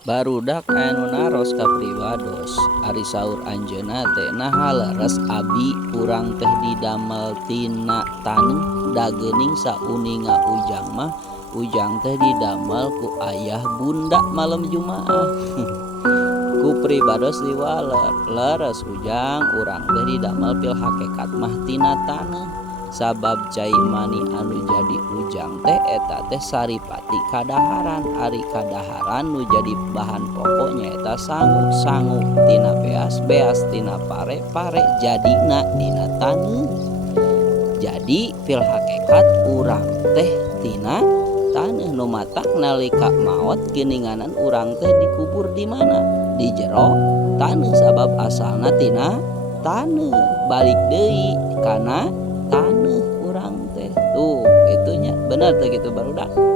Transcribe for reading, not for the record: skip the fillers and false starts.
Barudak anu naros ka pribados ari saur anjeunna teh naha leres abi urang teh didamel tina taneuh da geuning sauninga ujang mah ujang teh didamel ku ayah bunda malem Jumaah. Ku pribados diwaler leres ujang urang teh didamel pil hakekat mah tina taneuh. Sabab cai mani anu jadi ujang teh eta teh saripati kadaharan ari kadaharan nu jadi bahan pokok nyaeta sangu sangu tina beas beas tina pare pare jadina dina taneuh. Jadi fil hakekat urang teh tina taneuh nu matak nalika maot geuninganan urang teh dikubur di mana di jero taneuh sabab asalna tina taneuh balik deui kana taneuh urang teh tuh itunya bener teh gitu barudak.